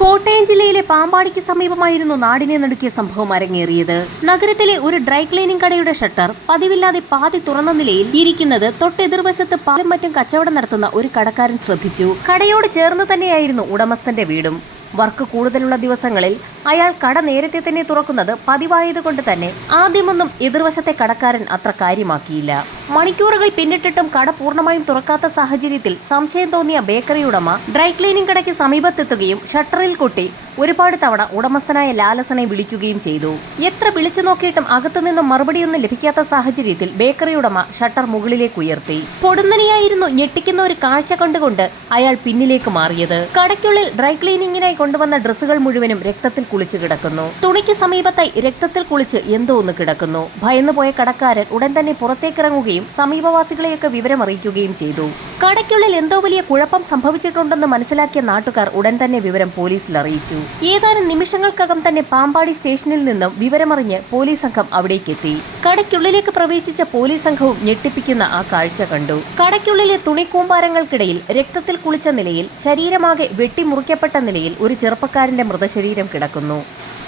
കോട്ടയം ജില്ലയിലെ പാമ്പാടിക്ക് സമീപമായിരുന്നു നാടിനെ നടുക്കിയ സംഭവം അരങ്ങേറിയത്. നഗരത്തിലെ ഒരു ഡ്രൈ ക്ലീനിംഗ് കടയുടെ ഷട്ടർ പതിവില്ലാതെ പാതി തുറന്ന നിലയിൽ ഇരിക്കുന്നത് തൊട്ടെതിർവശത്ത് പാലും മറ്റും കച്ചവടം നടത്തുന്ന ഒരു കടക്കാരൻ ശ്രദ്ധിച്ചു. കടയോട് ചേർന്ന് തന്നെയായിരുന്നു ഉടമസ്ഥന്റെ വീടും. വർക്ക് കൂടുതലുള്ള ദിവസങ്ങളിൽ അയാൾ കട നേരത്തെ തന്നെ തുറക്കുന്നത് പതിവായതുകൊണ്ട് തന്നെ ആദ്യമൊന്നും എതിർവശത്തെ കടക്കാരൻ അത്ര കാര്യമാക്കിയില്ല. മണിക്കൂറുകൾ പിന്നിട്ടിട്ടും കട പൂർണമായും തുറക്കാത്ത സാഹചര്യത്തിൽ സംശയം തോന്നിയ ബേക്കറി ഉടമ ഡ്രൈ ക്ലീനിംഗ് കടയ്ക്ക് സമീപത്തെത്തുകയും ഷട്ടറിൽ കൊട്ടി ഒരുപാട് തവണ ഉടമസ്ഥനായ ലാലസനെ വിളിക്കുകയും ചെയ്തു. എത്ര വിളിച്ചു നോക്കിയിട്ടും അകത്തുനിന്നും മറുപടിയൊന്നും ലഭിക്കാത്ത സാഹചര്യത്തിൽ ബേക്കറി ഉടമ ഷട്ടർ മുകളിലേക്ക് ഉയർത്തി. പൊടുന്നനെയായിരുന്നു ഞെട്ടിക്കുന്ന ഒരു കാഴ്ച കണ്ടുകൊണ്ട് അയാൾ പിന്നിലേക്ക് മാറിയത്. കടയ്ക്കുള്ളിൽ ഡ്രൈ ക്ലീനിങ്ങിനായി കൊണ്ടുവന്ന ഡ്രസ്സുകൾ മുഴുവനും രക്തത്തിൽ കുളിച്ച് കിടക്കുന്നു. തുണിക്ക് സമീപത്തായി രക്തത്തിൽ കുളിച്ച് എന്തോ ഒന്ന് കിടക്കുന്നു. ഭയന്നുപോയ കടക്കാരൻ ഉടൻ തന്നെ പുറത്തേക്കിറങ്ങുകയും സമീപവാസികളെയൊക്കെ വിവരമറിയിക്കുകയും ചെയ്തു. കടയ്ക്കുള്ളിൽ എന്തോ വലിയ കുഴപ്പം സംഭവിച്ചിട്ടുണ്ടെന്ന് മനസ്സിലാക്കിയ നാട്ടുകാർ ഉടൻ തന്നെ വിവരം പോലീസിൽ അറിയിച്ചു. ഏതാനും നിമിഷങ്ങൾക്കകം തന്നെ പാമ്പാടി സ്റ്റേഷനിൽ നിന്നും വിവരമറിഞ്ഞ് പോലീസ് സംഘം അവിടേക്കെത്തി. കടയ്ക്കുള്ളിലേക്ക് പ്രവേശിച്ച പോലീസ് സംഘവും ഞെട്ടിപ്പിക്കുന്ന ആ കാഴ്ച കണ്ടു. കടയ്ക്കുള്ളിലെ തുണിക്കൂമ്പാരങ്ങൾക്കിടയിൽ രക്തത്തിൽ കുളിച്ച നിലയിൽ ശരീരമാകെ വെട്ടിമുറിക്കപ്പെട്ട നിലയിൽ ഒരു ചെറുപ്പക്കാരന്റെ മൃതശരീരം കിടക്കുന്നു.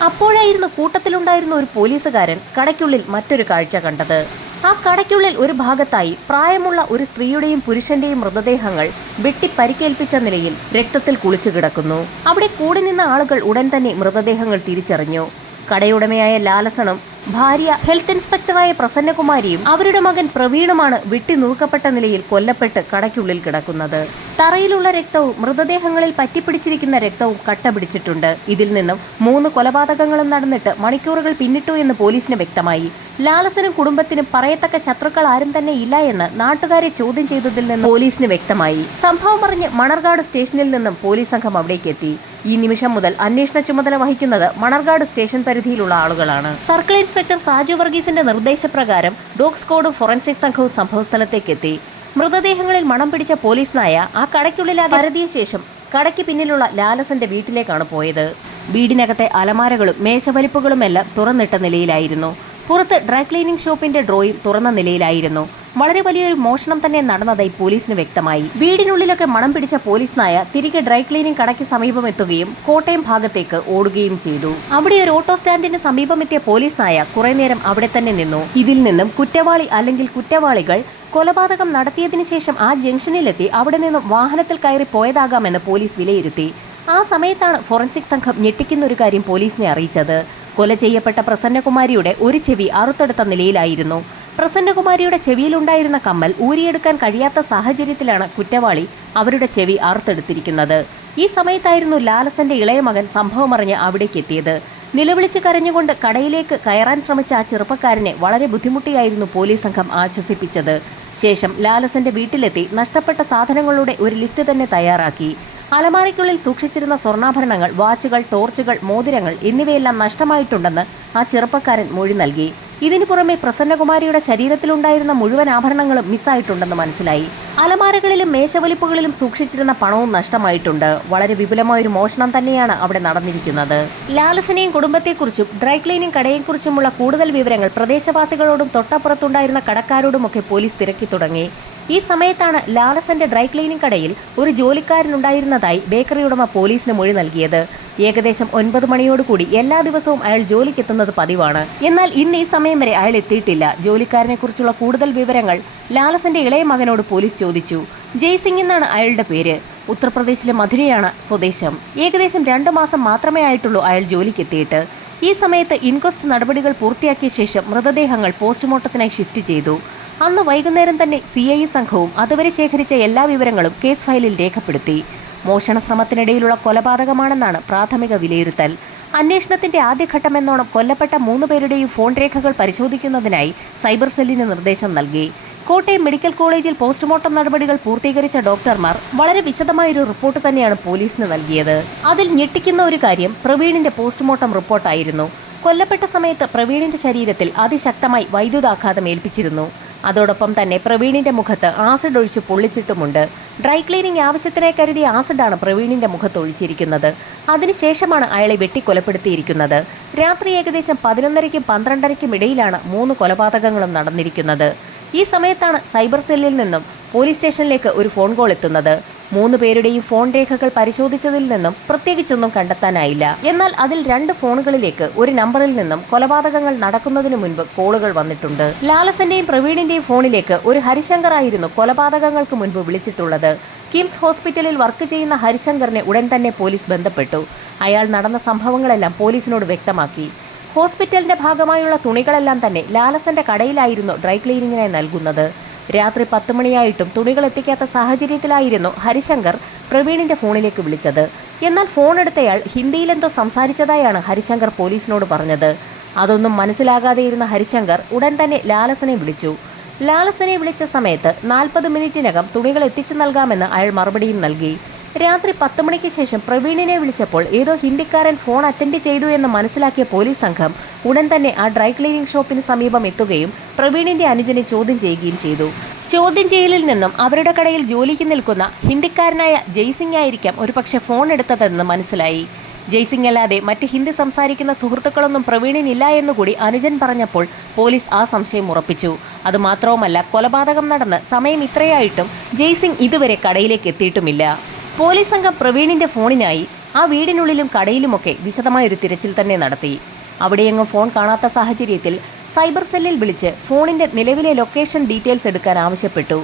അപ്പോഴായിരുന്നു കൂട്ടത്തിലുണ്ടായിരുന്ന ഒരു പോലീസുകാരൻ കടയ്ക്കുള്ളിൽ മറ്റൊരു കാഴ്ച കണ്ടത്. ആ കടയ്ക്കുള്ളിൽ ഒരു ഭാഗത്തായി പ്രായമുള്ള ഒരു സ്ത്രീയുടെയും പുരുഷന്റെയും മൃതദേഹങ്ങൾ വെട്ടി പരിക്കേൽപ്പിച്ച നിലയിൽ രക്തത്തിൽ കുളിച്ചു കിടക്കുന്നു. അവിടെ കൂടി നിന്ന ആളുകൾ ഉടൻ തന്നെ മൃതദേഹങ്ങൾ തിരിച്ചറിഞ്ഞു. കടയുടമയായ ലാലസണും ഭാര്യ ഹെൽത്ത് ഇൻസ്പെക്ടറായ പ്രസന്നകുമാരിയും അവരുടെ മകൻ പ്രവീണുമാണ് വെട്ടി നുറുക്കപ്പെട്ട നിലയിൽ കൊല്ലപ്പെട്ട് കടയ്ക്കുള്ളിൽ കിടക്കുന്നത്. തറയിലുള്ള രക്തവും മൃതദേഹങ്ങളിൽ പറ്റിപ്പിടിച്ചിരിക്കുന്ന രക്തവും കട്ട പിടിച്ചിട്ടുണ്ട് ഇതിൽ നിന്നും മൂന്ന് കൊലപാതകങ്ങളും നടന്നിട്ട് മണിക്കൂറുകൾ പിന്നിട്ടു എന്ന് പോലീസിന് വ്യക്തമായി. ലാലസനും കുടുംബത്തിനും പറയത്തക്ക ശത്രുക്കൾ ആരും തന്നെ ഇല്ല എന്ന് നാട്ടുകാരെ ചോദ്യം ചെയ്തതിൽ നിന്ന് പോലീസിന് വ്യക്തമായി. സംഭവം പറഞ്ഞ് മണർകാട് സ്റ്റേഷനിൽ നിന്നും പോലീസ് സംഘം അവിടേക്ക് എത്തി. ഈ നിമിഷം മുതൽ അന്വേഷണ ചുമതല വഹിക്കുന്നത് മണർകാട് സ്റ്റേഷൻ പരിധിയിലുള്ള ആളുകളാണ്. സർക്കിൾ ഇൻസ്പെക്ടർ സാജു വർഗീസിന്റെ നിർദ്ദേശപ്രകാരം ഡോഗ് സ്ക്വാഡും ഫോറൻസിക് സംഘവും സംഭവസ്ഥലത്തേക്ക് എത്തി. മൃതദേഹങ്ങളിൽ മണം പിടിച്ച പോലീസ് നായ ആ കടയ്ക്കുള്ളിലാകെ പരതിയ ശേഷം കടയ്ക്ക് പിന്നിലുള്ള ലാലസന്റെ വീട്ടിലേക്കാണ് പോയത്. വീടിനകത്തെ അലമാരകളും മേശവലിപ്പുകളുമെല്ലാം തുറന്നിട്ട നിലയിലായിരുന്നു. പുറത്ത് ഡ്രൈ ക്ലീനിംഗ് ഷോപ്പിന്റെ ഡ്രോയും തുറന്ന നിലയിലായിരുന്നു. വളരെ വലിയൊരു മോഷണം തന്നെ നടന്നതായി പോലീസിന് വ്യക്തമായി. വീടിനുള്ളിലൊക്കെ മണം പിടിച്ച പോലീസ് നായ തിരികെ ഡ്രൈ ക്ലീനിംഗ് കടയ്ക്ക് സമീപം എത്തുകയും കോട്ടയം ഭാഗത്തേക്ക് ഓടുകയും ചെയ്തു. അവിടെ ഒരു ഓട്ടോ സ്റ്റാൻഡിന് സമീപമെത്തിയ പോലീസ് നായ കുറെ നേരം അവിടെ തന്നെ നിന്നു. ഇതിൽ നിന്നും കുറ്റവാളി അല്ലെങ്കിൽ കുറ്റവാളികൾ കൊലപാതകം നടത്തിയതിനു ശേഷം ആ ജംഗ്ഷനിലെത്തി അവിടെ നിന്നും വാഹനത്തിൽ കയറി പോയതാകാമെന്ന് പോലീസ് വിലയിരുത്തി. ആ സമയത്താണ് ഫോറൻസിക് സംഘം ഞെട്ടിക്കുന്ന ഒരു കാര്യം പോലീസിനെ അറിയിച്ചത്. കൊല ചെയ്യപ്പെട്ട പ്രസന്നകുമാരിയുടെ ഒരു ചെവി അറുത്തെടുത്ത നിലയിലായിരുന്നു. പ്രസന്നകുമാരിയുടെ ചെവിയിലുണ്ടായിരുന്ന കമ്മൽ ഊരിയെടുക്കാൻ കഴിയാത്ത സാഹചര്യത്തിലാണ് കുറ്റവാളി അവരുടെ ചെവി അറുത്തെടുത്തിരിക്കുന്നത്. ഈ സമയത്തായിരുന്നു ലാലസന്റെ ഇളയ മകൻ സംഭവമറിഞ്ഞ് അവിടേക്ക് എത്തിയത്. നിലവിളിച്ച് കരഞ്ഞുകൊണ്ട് കടയിലേക്ക് കയറാൻ ശ്രമിച്ച ആ ചെറുപ്പക്കാരനെ വളരെ ബുദ്ധിമുട്ടിയായിരുന്നു പോലീസ് സംഘം ആശ്വസിപ്പിച്ചത്. ശേഷം ലാലസന്റെ വീട്ടിലെത്തി നഷ്ടപ്പെട്ട സാധനങ്ങളുടെ ഒരു ലിസ്റ്റ് തന്നെ തയ്യാറാക്കി. അലമാരയ്ക്കുള്ളിൽ സൂക്ഷിച്ചിരുന്ന സ്വർണാഭരണങ്ങൾ വാച്ചുകൾ ടോർച്ചുകൾ മോതിരങ്ങൾ എന്നിവയെല്ലാം നഷ്ടമായിട്ടുണ്ടെന്ന് ആ ചെറുപ്പക്കാരൻ മൊഴി നൽകി. ഇതിനു പുറമെ പ്രസന്നകുമാരിയുടെ ശരീരത്തിലുണ്ടായിരുന്ന മുഴുവൻ ആഭരണങ്ങളും മിസ്സായിട്ടുണ്ടെന്ന് മനസ്സിലായി. അലമാരകളിലും മേശവലിപ്പുകളിലും സൂക്ഷിച്ചിരുന്ന പണവും നഷ്ടമായിട്ടുണ്ട്. വളരെ വിപുലമായൊരു മോഷണം തന്നെയാണ് അവിടെ നടന്നിരിക്കുന്നത്. ലാലസിനെയും കുടുംബത്തെക്കുറിച്ചും ഡ്രൈ ക്ലീനിങ് കടയെക്കുറിച്ചുമുള്ള കൂടുതൽ വിവരങ്ങൾ പ്രദേശവാസികളോടും തൊട്ടപ്പുറത്തുണ്ടായിരുന്ന കടക്കാരോടുമൊക്കെ പോലീസ് തിരക്കി തുടങ്ങി. ഈ സമയത്താണ് ലാലസന്റെ ഡ്രൈ ക്ലീനിംഗ് കടയിൽ ഒരു ജോലിക്കാരനുണ്ടായിരുന്നതായി ബേക്കറി ഉടമ പോലീസിന് മൊഴി നൽകിയത്. ഏകദേശം ഒൻപത് മണിയോടുകൂടി എല്ലാ ദിവസവും അയാൾ ജോലിക്കെത്തുന്നത് പതിവാണ്. എന്നാൽ ഇന്ന് ഈ സമയം വരെ അയാൾ എത്തിയിട്ടില്ല. ജോലിക്കാരനെ കുറിച്ചുള്ള കൂടുതൽ വിവരങ്ങൾ ലാലസന്റെ ഇളയ മകനോട് പോലീസ് ചോദിച്ചു. ജയ്സിംഗ് എന്നാണ് അയാളുടെ പേര്. ഉത്തർപ്രദേശിലെ മധുരയാണ് സ്വദേശം. ഏകദേശം രണ്ടു മാസം മാത്രമേ ആയിട്ടുള്ളൂ അയാൾ ജോലിക്കെത്തിയിട്ട്. ഈ സമയത്ത് ഇൻക്വസ്റ്റ് നടപടികൾ പൂർത്തിയാക്കിയ ശേഷം മൃതദേഹങ്ങൾ പോസ്റ്റ്മോർട്ടത്തിനായി ഷിഫ്റ്റ് ചെയ്തു. അന്ന് വൈകുന്നേരം തന്നെ സി ഐ സംഘവും അതുവരെ ശേഖരിച്ച എല്ലാ വിവരങ്ങളും കേസ് ഫയലിൽ രേഖപ്പെടുത്തി. മോഷണ ശ്രമത്തിനിടയിലുള്ള കൊലപാതകമാണെന്നാണ് പ്രാഥമിക വിലയിരുത്തൽ. അന്വേഷണത്തിന്റെ ആദ്യഘട്ടമെന്നോണം കൊല്ലപ്പെട്ട മൂന്ന് പേരുടെയും ഫോൺ രേഖകൾ പരിശോധിക്കുന്നതിനായി സൈബർ സെല്ലിന് നിർദ്ദേശം നൽകി. കോട്ടയം മെഡിക്കൽ കോളേജിൽ പോസ്റ്റ്മോർട്ടം നടപടികൾ പൂർത്തീകരിച്ച ഡോക്ടർമാർ വളരെ വിശദമായൊരു റിപ്പോർട്ട് തന്നെയാണ് പോലീസിന് നൽകിയത്. അതിൽ ഞെട്ടിക്കുന്ന ഒരു കാര്യം പ്രവീണിന്റെ പോസ്റ്റ്മോർട്ടം റിപ്പോർട്ടായിരുന്നു. കൊല്ലപ്പെട്ട സമയത്ത് പ്രവീണിന്റെ ശരീരത്തിൽ അതിശക്തമായി വൈദ്യുതാഘാതം ഏൽപ്പിച്ചിരുന്നു. അതോടൊപ്പം തന്നെ പ്രവീണിന്റെ മുഖത്ത് ആസിഡ് ഒഴിച്ച് പൊള്ളിച്ചിട്ടുമുണ്ട്. ഡ്രൈ ക്ലീനിങ് ആവശ്യത്തിനായി കരുതിയ ആസിഡാണ് പ്രവീണിന്റെ മുഖത്ത് ഒഴിച്ചിരിക്കുന്നത്. അതിനുശേഷമാണ് അയാളെ വെട്ടിക്കൊലപ്പെടുത്തിയിരിക്കുന്നത്. രാത്രി ഏകദേശം പതിനൊന്നരയ്ക്കും പന്ത്രണ്ടരയ്ക്കും ഇടയിലാണ് മൂന്ന് കൊലപാതകങ്ങളും നടന്നിരിക്കുന്നത്. ഈ സമയത്താണ് സൈബർ സെല്ലിൽ നിന്നും പോലീസ് സ്റ്റേഷനിലേക്ക് ഒരു ഫോൺ കോൾ എത്തുന്നത്. മൂന്ന് പേരുടെയും ഫോൺ രേഖകൾ പരിശോധിച്ചതിൽ നിന്നും പ്രത്യേകിച്ചൊന്നും കണ്ടെത്താനായില്ല. എന്നാൽ അതിൽ രണ്ട് ഫോണുകളിലേക്ക് ഒരു നമ്പറിൽ നിന്നും കൊലപാതകങ്ങൾ നടക്കുന്നതിന് മുൻപ് കോളുകൾ വന്നിട്ടുണ്ട്. ലാലസന്റെയും പ്രവീണിന്റെയും ഫോണിലേക്ക് ഒരു ഹരിശങ്കർ ആയിരുന്നു കൊലപാതകങ്ങൾക്ക് മുൻപ് വിളിച്ചിട്ടുള്ളത്. കിംസ് ഹോസ്പിറ്റലിൽ വർക്ക് ചെയ്യുന്ന ഹരിശങ്കറിനെ ഉടൻ തന്നെ പോലീസ് ബന്ധപ്പെട്ടു. അയാൾ നടന്ന സംഭവങ്ങളെല്ലാം പോലീസിനോട് വ്യക്തമാക്കി. ഹോസ്പിറ്റലിന്റെ ഭാഗമായുള്ള തുണികളെല്ലാം തന്നെ ലാലസന്റെ കടയിലായിരുന്നു ഡ്രൈ ക്ലീനിങ്ങിനായി നൽകുന്നത്. രാത്രി പത്ത് മണിയായിട്ടും തുണികൾ എത്തിക്കാത്ത സാഹചര്യത്തിലായിരുന്നു ഹരിശങ്കർ പ്രവീണിന്റെ ഫോണിലേക്ക് വിളിച്ചത്. എന്നാൽ ഫോൺ എടുത്തയാൾ ഹിന്ദിയിലെന്തോ സംസാരിച്ചതായാണ് ഹരിശങ്കർ പോലീസിനോട് പറഞ്ഞത്. അതൊന്നും മനസ്സിലാകാതെ ഇരുന്ന ഹരിശങ്കർ ഉടൻ തന്നെ ലാലസനെ വിളിച്ചു. ലാലസനെ വിളിച്ച സമയത്ത് നാൽപ്പത് മിനിറ്റിനകം തുണികൾ എത്തിച്ചു നൽകാമെന്ന് അയാൾ മറുപടിയും നൽകി. രാത്രി പത്ത് മണിക്ക് ശേഷം പ്രവീണിനെ വിളിച്ചപ്പോൾ ഏതോ ഹിന്ദിക്കാരൻ ഫോൺ അറ്റൻഡ് ചെയ്തു എന്ന് മനസ്സിലാക്കിയ പോലീസ് സംഘം ഉടൻ തന്നെ ആ ഡ്രൈ ക്ലീനിംഗ് ഷോപ്പിന് സമീപം എത്തുകയും പ്രവീണിന്റെ അനുജനെ ചോദ്യം ചെയ്യുകയും ചെയ്തു. ചോദ്യം ചെയ്യലിൽ നിന്നും അവരുടെ കടയിൽ ജോലിക്ക് നിൽക്കുന്ന ഹിന്ദിക്കാരനായ ജയ്സിംഗ് ആയിരിക്കാം ഒരുപക്ഷെ ഫോൺ എടുത്തതെന്ന് മനസ്സിലായി. ജയ്സിംഗ് അല്ലാതെ മറ്റ് ഹിന്ദി സംസാരിക്കുന്ന സുഹൃത്തുക്കളൊന്നും പ്രവീണിനില്ല എന്നുകൂടി അനുജൻ പറഞ്ഞപ്പോൾ പോലീസ് ആ സംശയം ഉറപ്പിച്ചു. അതുമാത്രവുമല്ല കൊലപാതകം നടന്ന് സമയം ഇത്രയായിട്ടും ജയ്സിംഗ് ഇതുവരെ കടയിലേക്ക് എത്തിയിട്ടുമില്ല. പോലീസ് സംഘം പ്രവീണിന്റെ ഫോണിനായി ആ വീടിനുള്ളിലും കടയിലുമൊക്കെ വിശദമായൊരു തിരച്ചിൽ തന്നെ നടത്തി. അവിടെയെങ്ങും ഫോൺ കാണാത്ത സാഹചര്യത്തിൽ സൈബർ സെല്ലിൽ വിളിച്ച് ഫോണിന്റെ നിലവിലെ ലൊക്കേഷൻ ഡീറ്റെയിൽസ് എടുക്കാൻ ആവശ്യപ്പെട്ടു.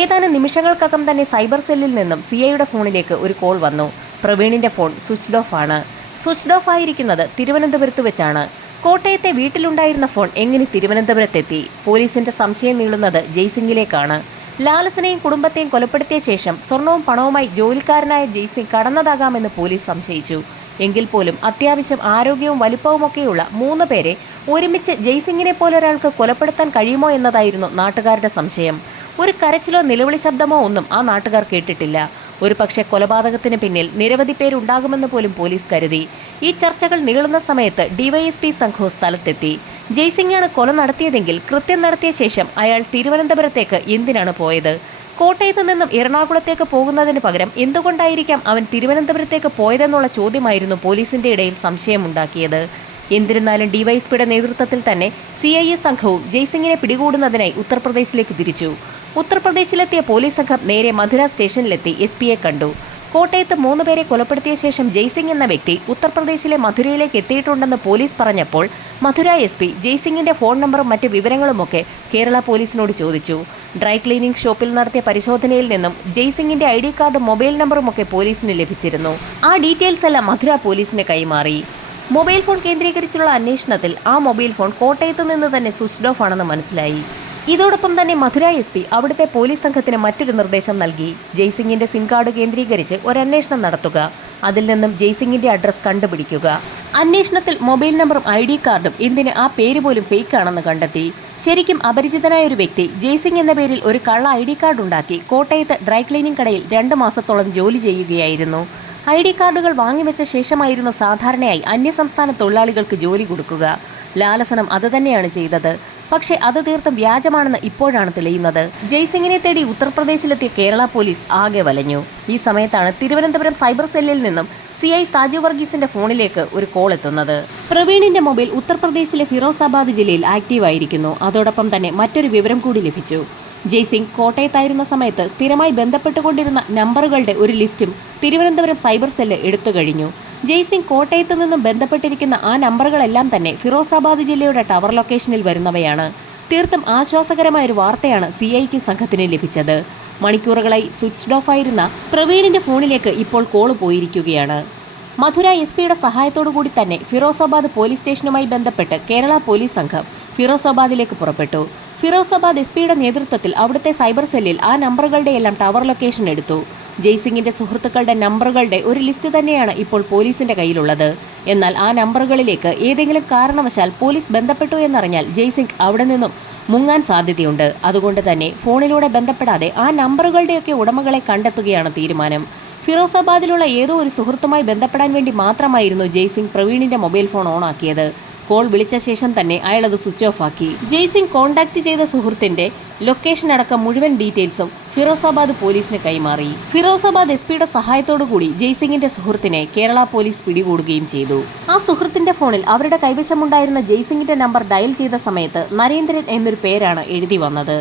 ഏതാനും നിമിഷങ്ങൾക്കകം തന്നെ സൈബർ സെല്ലിൽ നിന്നും സിഐയുടെ ഫോണിലേക്ക് ഒരു കോൾ വന്നു. പ്രവീണിന്റെ ഫോൺ സ്വിച്ച്ഡ് ഓഫ് ആണ്. സ്വിച്ച്ഡ് ഓഫ് ആയിരിക്കുന്നത് തിരുവനന്തപുരത്ത് വെച്ചാണ്. കോട്ടയത്തെ വീട്ടിലുണ്ടായിരുന്ന ഫോൺ എങ്ങനെ തിരുവനന്തപുരത്തെത്തി? പോലീസിന്റെ സംശയം നീളുന്നത് ജയ്സിംഗിലേക്കാണ് ലാലസനെയും കുടുംബത്തെയും കൊലപ്പെടുത്തിയ ശേഷം സ്വർണവും പണവുമായി ജോലിക്കാരനായ ജെയ്സിംഗ് കടന്നതാകാമെന്ന് പോലീസ് സംശയിച്ചു. എങ്കിൽ പോലും അത്യാവശ്യം ആരോഗ്യവും വലിപ്പവുമൊക്കെയുള്ള മൂന്ന് പേരെ ഒരുമിച്ച് ജയ്സിംഗിനെ പോലെ ഒരാൾക്ക് കൊലപ്പെടുത്താൻ കഴിയുമോ എന്നതായിരുന്നു നാട്ടുകാരുടെ സംശയം. ഒരു കരച്ചിലോ നിലവിളി ശബ്ദമോ ഒന്നും ആ നാട്ടുകാർ കേട്ടിട്ടില്ല. ഒരു പക്ഷേ കൊലപാതകത്തിന് പിന്നിൽ നിരവധി പേരുണ്ടാകുമെന്ന് പോലും പോലീസ് കരുതി. ഈ ചർച്ചകൾ നീളുന്ന സമയത്ത് ഡിവൈഎസ്പി സംഘവും സ്ഥലത്തെത്തി. ജയ്സിംഗാണ് കൊല നടത്തിയതെങ്കിൽ കൃത്യം നടത്തിയ ശേഷം അയാൾ തിരുവനന്തപുരത്തേക്ക് എന്തിനാണ് പോയത്? കോട്ടയത്ത് നിന്നും എറണാകുളത്തേക്ക് പോകുന്നതിന് പകരം എന്തുകൊണ്ടായിരിക്കാം അവൻ തിരുവനന്തപുരത്തേക്ക് പോയതെന്നുള്ള ചോദ്യമായിരുന്നു പോലീസിന്റെ ഇടയിൽ സംശയമുണ്ടാക്കിയത്. എന്നിരുന്നാലും ഡിവൈഎസ്പിയുടെ നേതൃത്വത്തിൽ തന്നെ സി ഐ എസ് സംഘവും ജയ്സിംഗിനെ പിടികൂടുന്നതിനായി ഉത്തർപ്രദേശിലേക്ക് തിരിച്ചു. ഉത്തർപ്രദേശിലെത്തിയ പോലീസ് സംഘം നേരെ മധുര സ്റ്റേഷനിലെത്തി എസ് പിയെ കണ്ടു. കോട്ടയത്ത് മൂന്നുപേരെ കൊലപ്പെടുത്തിയ ശേഷം ജയ്സിംഗ് എന്ന വ്യക്തി ഉത്തർപ്രദേശിലെ മധുരയിലേക്ക് എത്തിയിട്ടുണ്ടെന്ന് പോലീസ് പറഞ്ഞപ്പോൾ മധുര എസ് പി ജയ്സിംഗിന്റെ ഫോൺ നമ്പറും മറ്റ് വിവരങ്ങളുമൊക്കെ കേരള പോലീസിനോട് ചോദിച്ചു. ഡ്രൈ ക്ലീനിംഗ് ഷോപ്പിൽ നടത്തിയ പരിശോധനയിൽ നിന്നും ജയ്സിംഗിന്റെ ഐ ഡി കാർഡും മൊബൈൽ നമ്പറും ഒക്കെ പോലീസിന് ലഭിച്ചിരുന്നു. ആ ഡീറ്റെയിൽസ് എല്ലാം മധുര പോലീസിന് കൈമാറി. മൊബൈൽ ഫോൺ കേന്ദ്രീകരിച്ചുള്ള അന്വേഷണത്തിൽ ആ മൊബൈൽ ഫോൺ കോട്ടയത്ത് നിന്ന് തന്നെ സ്വിച്ച്ഡ് ഓഫ് ആണെന്ന് മനസ്സിലായി. ഇതോടൊപ്പം തന്നെ മധുര എസ് പി അവിടുത്തെ പോലീസ് സംഘത്തിന് മറ്റൊരു നിർദ്ദേശം നൽകി. ജയ്സിംഗിന്റെ സിം കാർഡ് കേന്ദ്രീകരിച്ച് ഒരു അന്വേഷണം നടത്തുക. അതിൽ നിന്നും ജയ്സിംഗിന്റെ അഡ്രസ് കണ്ടുപിടിക്കുക. അന്വേഷണത്തിൽ മൊബൈൽ നമ്പറും ഐ ഡി കാർഡും എന്തിന് ആ പേര് പോലും ഫേക്ക് ആണെന്ന് കണ്ടെത്തി. ശരിക്കും അപരിചിതനായ ഒരു വ്യക്തി ജയ്സിംഗ് എന്ന പേരിൽ ഒരു കള്ള ഐ ഡി കാർഡ് ഉണ്ടാക്കി കോട്ടയത്ത് ഡ്രൈ ക്ലീനിംഗ് കടയിൽ രണ്ട് മാസത്തോളം ജോലി ചെയ്യുകയായിരുന്നു. ഐ ഡി കാർഡുകൾ വാങ്ങിവെച്ച ശേഷമായിരുന്നു സാധാരണയായി അന്യസംസ്ഥാന തൊഴിലാളികൾക്ക് ജോലി കൊടുക്കുക. ലാലസനം അതുതന്നെയാണ് ചെയ്തത്. പക്ഷേ അത് തീർത്തും വ്യാജമാണെന്ന് ഇപ്പോഴാണ് തെളിയുന്നത്. ജയ്സിംഗിനെ തേടി ഉത്തർപ്രദേശിലെത്തിയ കേരള പോലീസ് ആകെ വലഞ്ഞു. ഈ സമയത്താണ് തിരുവനന്തപുരം സൈബർ സെല്ലിൽ നിന്നും സി ഐ സാജു വർഗീസിന്റെ ഫോണിലേക്ക് ഒരു കോൾ എത്തുന്നത്. പ്രവീണിന്റെ മൊബൈൽ ഉത്തർപ്രദേശിലെ ഫിറോസാബാദ് ജില്ലയിൽ ആക്റ്റീവ് ആയിരിക്കുന്നു. അതോടൊപ്പം തന്നെ മറ്റൊരു വിവരം കൂടി ലഭിച്ചു. ജയ്സിംഗ് കോട്ടയത്തായിരുന്ന സമയത്ത് സ്ഥിരമായി ബന്ധപ്പെട്ടുകൊണ്ടിരുന്ന നമ്പറുകളുടെ ഒരു ലിസ്റ്റും തിരുവനന്തപുരം സൈബർ സെല്ല് എടുത്തു കഴിഞ്ഞു. ജയ്സിംഗ് കോട്ടയത്ത് നിന്നും ബന്ധപ്പെട്ടിരിക്കുന്ന ആ നമ്പറുകളെല്ലാം തന്നെ ഫിറോസാബാദ് ജില്ലയുടെ ടവർ ലൊക്കേഷനിൽ വരുന്നവയാണ്. തീർത്തും ആശ്വാസകരമായ ഒരു വാർത്തയാണ് സി ഐക്ക് സംഘത്തിന് ലഭിച്ചത്. മണിക്കൂറുകളായി സ്വിച്ച്ഡ് ഓഫ് ആയിരുന്ന പ്രവീണിന്റെ ഫോണിലേക്ക് ഇപ്പോൾ കോൾ പോയിരിക്കുകയാണ്. മധുര എസ് പിയുടെ സഹായത്തോടുകൂടി തന്നെ ഫിറോസാബാദ് പോലീസ് സ്റ്റേഷനുമായി ബന്ധപ്പെട്ട് കേരള പോലീസ് സംഘം ഫിറോസാബാദിലേക്ക് പുറപ്പെട്ടു. ഫിറോസാബാദ് എസ് പിയുടെ നേതൃത്വത്തിൽ അവിടുത്തെ സൈബർ സെല്ലിൽ ആ നമ്പറുകളുടെ എല്ലാം ടവർ ലൊക്കേഷൻ എടുത്തു. ജയ്സിംഗിന്റെ സുഹൃത്തുക്കളുടെ നമ്പറുകളുടെ ഒരു ലിസ്റ്റ് തന്നെയാണ് ഇപ്പോൾ പോലീസിന്റെ കയ്യിലുള്ളത്. എന്നാൽ ആ നമ്പറുകളിലേക്ക് ഏതെങ്കിലും കാരണവശാൽ പോലീസ് ബന്ധപ്പെട്ടു എന്നറിഞ്ഞാൽ ജയ്സിംഗ് അവിടെ നിന്നും മുങ്ങാൻ സാധ്യതയുണ്ട്. അതുകൊണ്ട് തന്നെ ഫോണിലൂടെ ബന്ധപ്പെടാതെ ആ നമ്പറുകളുടെയൊക്കെ ഉടമകളെ കണ്ടെത്തുകയാണ് തീരുമാനം. ഫിറോസാബാദിലുള്ള ഏതോ ഒരു സുഹൃത്തുമായി ബന്ധപ്പെടാൻ വേണ്ടി മാത്രമായിരുന്നു ജയ്സിംഗ് പ്രവീണിന്റെ മൊബൈൽ ഫോൺ ഓണാക്കിയത്. കോൾ വിളിച്ച ശേഷം തന്നെ അയാൾ അത് സ്വിച്ച് ഓഫ് ആക്കി. ജയ്സിംഗ് കോൺടാക്ട് ചെയ്ത സുഹൃത്തിന്റെ ലൊക്കേഷൻ അടക്കം മുഴുവൻ ഡീറ്റെയിൽസും ഫിറോസാബാദ് പോലീസിന് കൈമാറി. ഫിറോസാബാദ് എസ് പിയുടെ സഹായത്തോടുകൂടി ജയ്സിംഗിന്റെ സുഹൃത്തിനെ കേരള പോലീസ് പിടികൂടുകയും ചെയ്തു. ആ സുഹൃത്തിന്റെ ഫോണിൽ അവരുടെ കൈവശമുണ്ടായിരുന്ന ജയ്സിംഗിന്റെ നമ്പർ ഡയൽ ചെയ്ത സമയത്ത് നരേന്ദ്രൻ എന്നൊരു പേരാണ് എഴുതി വന്നത്.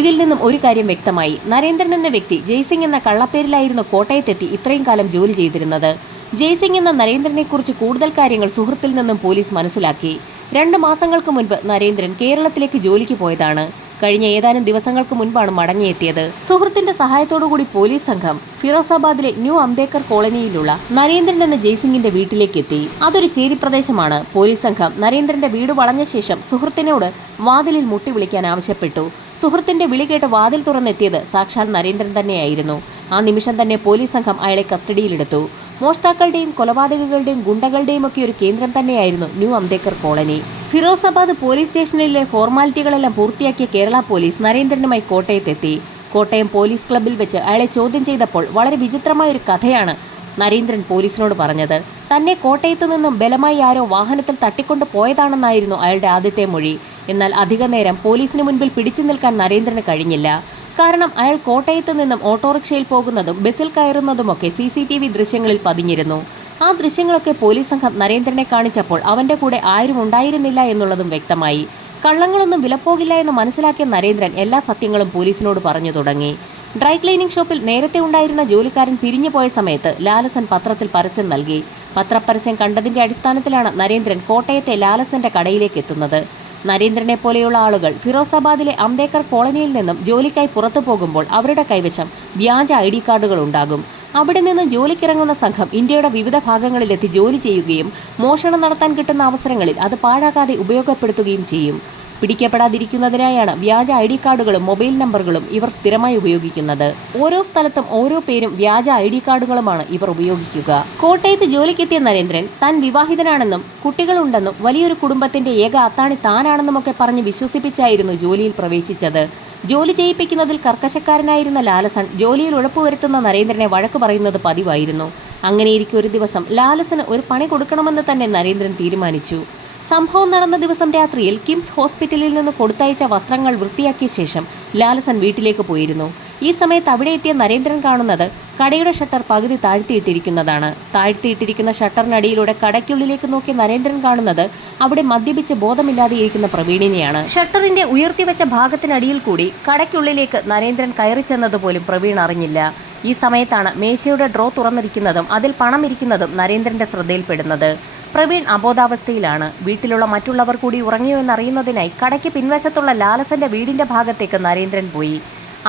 ഇതിൽ നിന്നും ഒരു കാര്യം വ്യക്തമായി. നരേന്ദ്രൻ എന്ന വ്യക്തി ജയ്സിംഗ് എന്ന കള്ളപ്പേരിലായിരുന്നു കോട്ടയത്തെത്തി ഇത്രയും കാലം ജോലി ചെയ്തിരുന്നത്. ജയ്സിംഗ് എന്ന നരേന്ദ്രനെക്കുറിച്ച് കൂടുതൽ കാര്യങ്ങൾ സുഹൃത്തിൽ നിന്നും പോലീസ് മനസ്സിലാക്കി. രണ്ട് മാസങ്ങൾക്ക് മുൻപ് നരേന്ദ്രൻ കേരളത്തിലേക്ക് ജോലിക്ക് പോയതാണ്. കഴിഞ്ഞ ഏതാനും ദിവസങ്ങൾക്ക് മുൻപാണ് മടങ്ങിയെത്തിയത്. സുഹൃത്തിന്റെ സഹായത്തോടുകൂടി പോലീസ് സംഘം ഫിറോസാബാദിലെ ന്യൂ അംബേക്കർ കോളനിയിലുള്ള നരേന്ദ്രൻ എന്ന ജയ്സിംഗിന്റെ വീട്ടിലേക്ക് എത്തി അതൊരു ചേരി പ്രദേശമാണ് പോലീസ് സംഘം നരേന്ദ്രന്റെ വീട് വളഞ്ഞ ശേഷം സുഹൃത്തിനോട് വാതിലിൽ മുട്ടി വിളിക്കാൻ ആവശ്യപ്പെട്ടു. സുഹൃത്തിന്റെ വിളി കേട്ട് വാതിൽ തുറന്നെത്തിയത് സാക്ഷാൽ നരേന്ദ്രൻ തന്നെയായിരുന്നു. ആ നിമിഷം തന്നെ പോലീസ് സംഘം അയാളെ കസ്റ്റഡിയിലെടുത്തു. മോഷ്ടാക്കളുടെയും കൊലപാതകങ്ങളുടെയും ഗുണ്ടകളുടെയും ഒക്കെ ഒരു കേന്ദ്രം തന്നെയായിരുന്നു new Ambedkar colony. Firozabad police സ്റ്റേഷനിലെ ഫോർമാലിറ്റികളെല്ലാം പൂർത്തിയാക്കിയ കേരള പോലീസ് നരേന്ദ്രനുമായി കോട്ടയത്തെത്തി. കോട്ടയം പോലീസ് ക്ലബ്ബിൽ വെച്ച് അയാളെ ചോദ്യം ചെയ്തപ്പോൾ വളരെ വിചിത്രമായ ഒരു കഥയാണ് നരേന്ദ്രൻ പോലീസിനോട് പറഞ്ഞത്. തന്നെ കോട്ടയത്ത് നിന്നും ബലമായി ആരോ വാഹനത്തിൽ തട്ടിക്കൊണ്ട് പോയതാണെന്നായിരുന്നു അയാളുടെ ആദ്യത്തെ മൊഴി. എന്നാൽ അധികനേരം പോലീസിന് മുൻപിൽ പിടിച്ചു നിൽക്കാൻ നരേന്ദ്രന് കഴിഞ്ഞില്ല. കാരണം അയാൾ കോട്ടയത്ത് നിന്നും ഓട്ടോറിക്ഷയിൽ പോകുന്നതും ബസിൽ കയറുന്നതുമൊക്കെ സി സി ടി വി ദൃശ്യങ്ങളിൽ പതിഞ്ഞിരുന്നു. ആ ദൃശ്യങ്ങളൊക്കെ പോലീസ് സംഘം നരേന്ദ്രനെ കാണിച്ചപ്പോൾ അവന്റെ കൂടെ ആരും ഉണ്ടായിരുന്നില്ല എന്നുള്ളതും വ്യക്തമായി. കള്ളങ്ങളൊന്നും വിലപ്പോകില്ല എന്ന് മനസ്സിലാക്കിയ നരേന്ദ്രൻ എല്ലാ സത്യങ്ങളും പോലീസിനോട് പറഞ്ഞു തുടങ്ങി. ഡ്രൈ ക്ലീനിംഗ് ഷോപ്പിൽ നേരത്തെ ഉണ്ടായിരുന്ന ജോലിക്കാരൻ പിരിഞ്ഞു പോയ സമയത്ത് ലാലസൻ പത്രത്തിൽ പരസ്യം നൽകി. പത്രപരസ്യം കണ്ടതിന്റെ അടിസ്ഥാനത്തിലാണ് നരേന്ദ്രൻ കോട്ടയത്തെ ലാലസന്റെ കടയിലേക്ക് എത്തുന്നത്. നരേന്ദ്രനെ പോലെയുള്ള ആളുകൾ ഫിറോസാബാദിലെ അംബേദ്കർ കോളനിയിൽ നിന്നും ജോലിക്കായി പുറത്തു പോകുമ്പോൾ അവരുടെ കൈവശം വ്യാജ ഐ ഡി കാർഡുകൾ ഉണ്ടാകും. അവിടെ നിന്ന് ജോലിക്കിറങ്ങുന്ന സംഘം ഇന്ത്യയുടെ വിവിധ ഭാഗങ്ങളിലെത്തി ജോലി ചെയ്യുകയും മോഷണം നടത്താൻ കിട്ടുന്ന അവസരങ്ങളിൽ അത് പാഴാക്കാതെ ഉപയോഗപ്പെടുത്തുകയും ചെയ്യും. പിടിക്കപ്പെടാതിരിക്കുന്നതിനായാണ് വ്യാജ ഐ ഡി കാർഡുകളും മൊബൈൽ നമ്പറുകളും ഇവർ സ്ഥിരമായി ഉപയോഗിക്കുന്നത്. ഓരോ സ്ഥലത്തും ഓരോ പേരും വ്യാജ ഐ ഡി കാർഡുകളുമാണ് ഇവർ ഉപയോഗിക്കുക. കോട്ടയത്ത് ജോലിക്കെത്തിയ നരേന്ദ്രൻ താൻ വിവാഹിതനാണെന്നും കുട്ടികളുണ്ടെന്നും വലിയൊരു കുടുംബത്തിന്റെ ഏക അത്താണി താനാണെന്നുമൊക്കെ പറഞ്ഞ് വിശ്വസിപ്പിച്ചായിരുന്നു ജോലിയിൽ പ്രവേശിച്ചത്. ജോലി ചെയ്യിപ്പിക്കുന്നതിൽ കർക്കശക്കാരനായിരുന്ന ലാലസൺ ജോലിയിൽ ഉഴപ്പുവരുത്തുന്ന നരേന്ദ്രനെ വഴക്ക് പറയുന്നത് പതിവായിരുന്നു. അങ്ങനെയിരിക്കും ഒരു ദിവസം ലാലസന് ഒരു പണി കൊടുക്കണമെന്ന് തന്നെ നരേന്ദ്രൻ തീരുമാനിച്ചു. സംഭവം നടന്ന ദിവസം രാത്രിയിൽ കിംസ് ഹോസ്പിറ്റലിൽ നിന്ന് കൊടുത്തയച്ച വസ്ത്രങ്ങൾ വൃത്തിയാക്കിയ ശേഷം ലാലസൻ വീട്ടിലേക്ക് പോയിരുന്നു. ഈ സമയത്ത് അവിടെ എത്തിയ നരേന്ദ്രൻ കാണുന്നത് കടയുടെ ഷട്ടർ പകുതി താഴ്ത്തിയിട്ടിരിക്കുന്നതാണ്. താഴ്ത്തിയിട്ടിരിക്കുന്ന ഷട്ടറിനടിയിലൂടെ കടയ്ക്കുള്ളിലേക്ക് നോക്കിയ നരേന്ദ്രൻ കാണുന്നത് അവിടെ മദ്യപിച്ച് ബോധമില്ലാതെ ഇരിക്കുന്ന പ്രവീണിനെയാണ്. ഷട്ടറിന്റെ ഉയർത്തിവെച്ച ഭാഗത്തിനടിയിൽ കൂടി കടയ്ക്കുള്ളിലേക്ക് നരേന്ദ്രൻ കയറി ചെന്നതുപോലും പ്രവീൺ അറിഞ്ഞില്ല. ഈ സമയത്താണ് മേശയുടെ ഡ്രോ തുറന്നിരിക്കുന്നതും അതിൽ പണം ഇരിക്കുന്നതും നരേന്ദ്രന്റെ ശ്രദ്ധയിൽപ്പെടുന്നത്. പ്രവീൺ അബോധാവസ്ഥയിലാണ്. വീട്ടിലുള്ള മറ്റുള്ളവർ കൂടി ഉറങ്ങിയോ എന്നറിയുന്നതിനായി കടയ്ക്ക് പിൻവശത്തുള്ള ലാലസന്റെ വീടിന്റെ ഭാഗത്തേക്ക് നരേന്ദ്രൻ പോയി.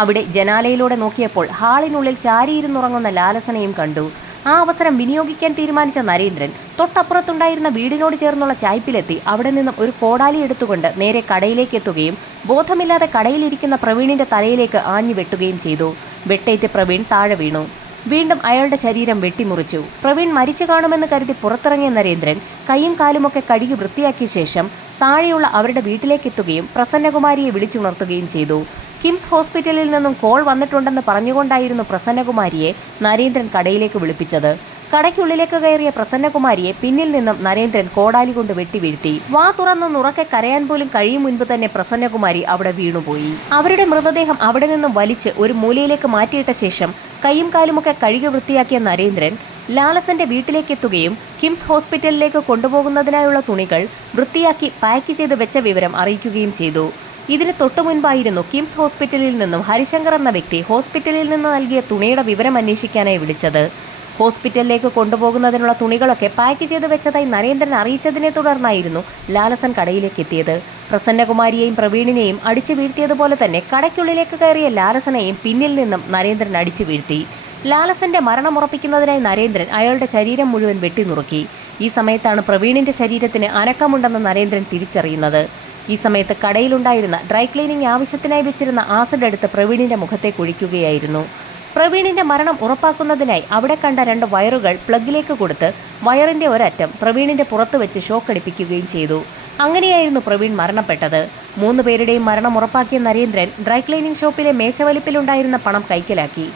അവിടെ ജനാലയിലൂടെ നോക്കിയപ്പോൾ ഹാളിനുള്ളിൽ ചാരിയിരുന്നുറങ്ങുന്ന ലാലസനെയും കണ്ടു. ആ അവസരം വിനിയോഗിക്കാൻ തീരുമാനിച്ച നരേന്ദ്രൻ തൊട്ടപ്പുറത്തുണ്ടായിരുന്ന വീടിനോട് ചേർന്നുള്ള ചായ്പിലെത്തി അവിടെ നിന്നും ഒരു കോടാലി എടുത്തുകൊണ്ട് നേരെ കടയിലേക്ക് എത്തുകയും ബോധമില്ലാതെ കടയിലിരിക്കുന്ന പ്രവീണിന്റെ തലയിലേക്ക് ആഞ്ഞു വെട്ടുകയും ചെയ്തു. വെട്ടേറ്റ് പ്രവീൺ താഴെ വീണു. വീണ്ടും അയാളുടെ ശരീരം വെട്ടിമുറിച്ചു. പ്രവീൺ മരിച്ചു കാണുമെന്ന് കരുതി പുറത്തിറങ്ങിയ നരേന്ദ്രൻ കൈയും കാലുമൊക്കെ കഴുകി വൃത്തിയാക്കിയ ശേഷം താഴെയുള്ള അവരുടെ വീട്ടിലേക്കെത്തുകയും പ്രസന്നകുമാരിയെ വിളിച്ചുണർത്തുകയും ചെയ്തു. കിംസ് ഹോസ്പിറ്റലിൽ നിന്നും കോൾ വന്നിട്ടുണ്ടെന്ന് പറഞ്ഞുകൊണ്ടായിരുന്നു പ്രസന്നകുമാരിയെ നരേന്ദ്രൻ കടയിലേക്ക് വിളിപ്പിച്ചത്. കടയ്ക്കുള്ളിലേക്ക് കയറിയ പ്രസന്നകുമാരിയെ പിന്നിൽ നിന്നും നരേന്ദ്രൻ കോടാലി കൊണ്ട് വെട്ടി വീഴ്ത്തി. വാ തുറന്ന് നുറക്കെ കരയാൻ പോലും കഴിയും മുൻപ് തന്നെ പ്രസന്നകുമാരി അവിടെ വീണുപോയി. അവരുടെ മൃതദേഹം അവിടെ നിന്നും വലിച്ച് ഒരു മൂലയിലേക്ക് മാറ്റിയിട്ട ശേഷം കൈയും കാലുമൊക്കെ കഴുകി വൃത്തിയാക്കിയ നരേന്ദ്രൻ ലാലസന്റെ വീട്ടിലേക്കെത്തുകയും കിംസ് ഹോസ്പിറ്റലിലേക്ക് കൊണ്ടുപോകുന്നതിനായുള്ള തുണികൾ വൃത്തിയാക്കി പാക്ക് ചെയ്ത് വെച്ച വിവരം അറിയിക്കുകയും ചെയ്തു. ഇതിന് തൊട്ടു മുൻപായിരുന്നു കിംസ് ഹോസ്പിറ്റലിൽ നിന്നും ഹരിശങ്കർ എന്ന വ്യക്തി ഹോസ്പിറ്റലിൽ നിന്ന് നൽകിയ തുണിയുടെ വിവരം അന്വേഷിക്കാനായി വിളിച്ചത്. ഹോസ്പിറ്റലിലേക്ക് കൊണ്ടുപോകുന്നതിനുള്ള തുണികളൊക്കെ പാക്ക് ചെയ്ത് വെച്ചതായി നരേന്ദ്രൻ അറിയിച്ചതിനെ തുടർന്നായിരുന്നു ലാലസൻ കടയിലേക്ക് എത്തിയത്. പ്രസന്നകുമാരിയെയും പ്രവീണിനെയും അടിച്ചു വീഴ്ത്തിയതുപോലെ തന്നെ കടയ്ക്കുള്ളിലേക്ക് കയറിയ ലാലസനെയും പിന്നിൽ നിന്നും നരേന്ദ്രൻ അടിച്ചു വീഴ്ത്തി. ലാലസന്റെ മരണം ഉറപ്പിക്കുന്നതിനായി നരേന്ദ്രൻ അയാളുടെ ശരീരം മുഴുവൻ വെട്ടിനുറുക്കി. ഈ സമയത്താണ് പ്രവീണിന്റെ ശരീരത്തിന് അനക്കമുണ്ടെന്ന് നരേന്ദ്രൻ തിരിച്ചറിയുന്നത്. ഈ സമയത്ത് കടയിലുണ്ടായിരുന്ന ഡ്രൈ ക്ലീനിംഗ് ആവശ്യത്തിനായി വെച്ചിരുന്ന ആസിഡ് എടുത്ത് പ്രവീണിന്റെ മുഖത്തേക്ക് ഒഴിക്കുകയായിരുന്നു. പ്രവീണിന്റെ മരണം ഉറപ്പാക്കുന്നതിനായി അവിടെ കണ്ട രണ്ട് വയറുകൾ പ്ലഗിലേക്ക് കൊടുത്ത് വയറിന്റെ ഒരറ്റം പ്രവീണിന്റെ പുറത്ത് വെച്ച് ഷോക്കടിപ്പിക്കുകയും ചെയ്തു. അങ്ങനെയായിരുന്നു പ്രവീൺ മരണപ്പെട്ടത്. മൂന്ന് പേരുടെയും മരണം ഉറപ്പാക്കിയ നരേന്ദ്രൻ ഡ്രൈ ക്ലീനിംഗ് ഷോപ്പിലെ മേശവലിപ്പിലുണ്ടായിരുന്ന പണം കൈക്കലാക്കി.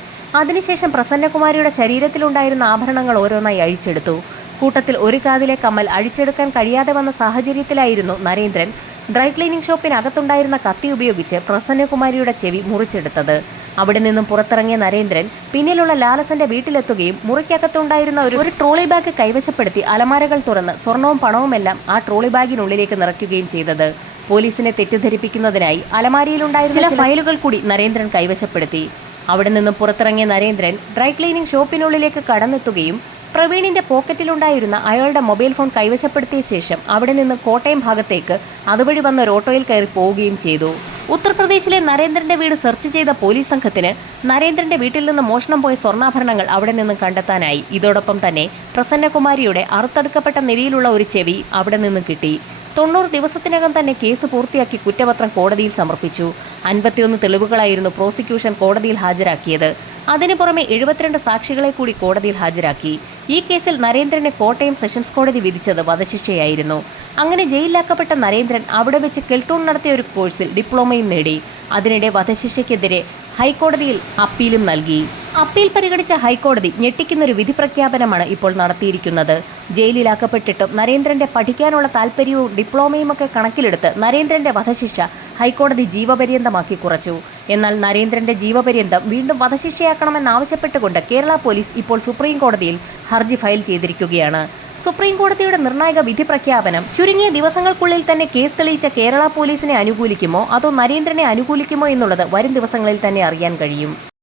അതിനുശേഷം പ്രസന്നകുമാരിയുടെ ശരീരത്തിലുണ്ടായിരുന്ന ആഭരണങ്ങൾ ഓരോന്നായി അഴിച്ചെടുത്തു. കൂട്ടത്തിൽ ഒരു കാതിലെ കമ്മൽ അഴിച്ചെടുക്കാൻ കഴിയാതെ വന്ന സാഹചര്യത്തിലായിരുന്നു നരേന്ദ്രൻ ഡ്രൈ ക്ലീനിംഗ് ഷോപ്പിനകത്തുണ്ടായിരുന്ന കത്തി ഉപയോഗിച്ച് പ്രസന്നകുമാരിയുടെ ചെവി മുറിച്ചെടുത്തത്. അവിടെ നിന്നും പുറത്തിറങ്ങിയ നരേന്ദ്രൻ പിന്നിലുള്ള ലാലസന്റെ വീട്ടിലെത്തുകയും മുറിക്കകത്തുണ്ടായിരുന്ന ഒരു ഒരു ട്രോളി ബാഗ് കൈവശപ്പെടുത്തി അലമാരകൾ തുറന്ന് സ്വർണവും പണവുമെല്ലാം ആ ട്രോളി ബാഗിനുള്ളിലേക്ക് നിറയ്ക്കുകയും ചെയ്തത്. പോലീസിനെ തെറ്റിദ്ധരിപ്പിക്കുന്നതിനായി അലമാരിയിലുണ്ടായിരുന്ന ചില ഫയലുകൾ കൂടി നരേന്ദ്രൻ കൈവശപ്പെടുത്തി. അവിടെ നിന്നും പുറത്തിറങ്ങിയ നരേന്ദ്രൻ ഡ്രൈ ക്ലീനിംഗ് ഷോപ്പിനുള്ളിലേക്ക് കടന്നെത്തുകയും പ്രവീണിന്റെ പോക്കറ്റിലുണ്ടായിരുന്ന അയാളുടെ മൊബൈൽ ഫോൺ കൈവശപ്പെടുത്തിയ ശേഷം അവിടെ നിന്ന് കോട്ടയം ഭാഗത്തേക്ക് അതുവഴി വന്ന ഒരു ഓട്ടോയിൽ കയറി പോവുകയും ചെയ്തു. ഉത്തർപ്രദേശിലെ നരേന്ദ്രന്റെ വീട് സെർച്ച് ചെയ്ത പോലീസ് സംഘത്തിന് നരേന്ദ്രന്റെ വീട്ടിൽ നിന്ന് മോഷണം പോയ സ്വർണാഭരണങ്ങൾ അവിടെ നിന്നും കണ്ടെത്താനായി. ഇതോടൊപ്പം തന്നെ പ്രസന്നകുമാരിയുടെ അറുത്തെടുക്കപ്പെട്ട നിലയിലുള്ള ഒരു ചെവി അവിടെ നിന്ന് കിട്ടി. തൊണ്ണൂറ് ദിവസത്തിനകം തന്നെ കേസ് പൂർത്തിയാക്കി കുറ്റപത്രം കോടതിയിൽ സമർപ്പിച്ചു. അൻപത്തിയൊന്ന് തെളിവുകളായിരുന്നു പ്രോസിക്യൂഷൻ കോടതിയിൽ ഹാജരാക്കിയത്. അതിനു പുറമെ എഴുപത്തിരണ്ട് സാക്ഷികളെ കൂടി കോടതിയിൽ ഹാജരാക്കി. ഈ കേസിൽ നരേന്ദ്രനെ കോട്ടയം സെഷൻസ് കോടതി വിധിച്ചത് വധശിക്ഷയായിരുന്നു. അങ്ങനെ ജയിലിലാക്കപ്പെട്ട നരേന്ദ്രൻ അവിടെ വെച്ച് കെൽട്ടൂൺ നടത്തിയ ഒരു കോഴ്സിൽ ഡിപ്ലോമയും നേടി. അതിനിടെ വധശിക്ഷയ്ക്കെതിരെ ഹൈക്കോടതിയിൽ അപ്പീലും നൽകി. അപ്പീൽ പരിഗണിച്ച ഹൈക്കോടതി ഞെട്ടിക്കുന്നൊരു വിധി പ്രഖ്യാപനമാണ് ഇപ്പോൾ നടത്തിയിരിക്കുന്നത്. ജയിലിലാക്കപ്പെട്ടിട്ടും നരേന്ദ്രന്റെ പഠിക്കാനുള്ള താല്പര്യവും ഡിപ്ലോമയും ഒക്കെ കണക്കിലെടുത്ത് നരേന്ദ്രന്റെ വധശിക്ഷ ഹൈക്കോടതി ജീവപര്യന്തമാക്കി കുറച്ചു. എന്നാൽ നരേന്ദ്രന്റെ ജീവപര്യന്തം വീണ്ടും വധശിക്ഷയാക്കണമെന്നാവശ്യപ്പെട്ടുകൊണ്ട് കേരള പോലീസ് ഇപ്പോൾ സുപ്രീം കോടതിയിൽ ഹർജി ഫയൽ ചെയ്തിരിക്കുകയാണ്. സുപ്രീം കോടതിയുടെ നിർണായക വിധി പ്രഖ്യാപനം ചുരുങ്ങിയ ദിവസങ്ങൾക്കുള്ളിൽ തന്നെ കേസ് തെളിയിച്ച കേരള പോലീസിനെ അനുകൂലിക്കുമോ? അതോ നരേന്ദ്രനെ അനുകൂലിക്കുമോ എന്നുള്ളത് വരും ദിവസങ്ങളിൽ തന്നെ അറിയാൻ കഴിയും.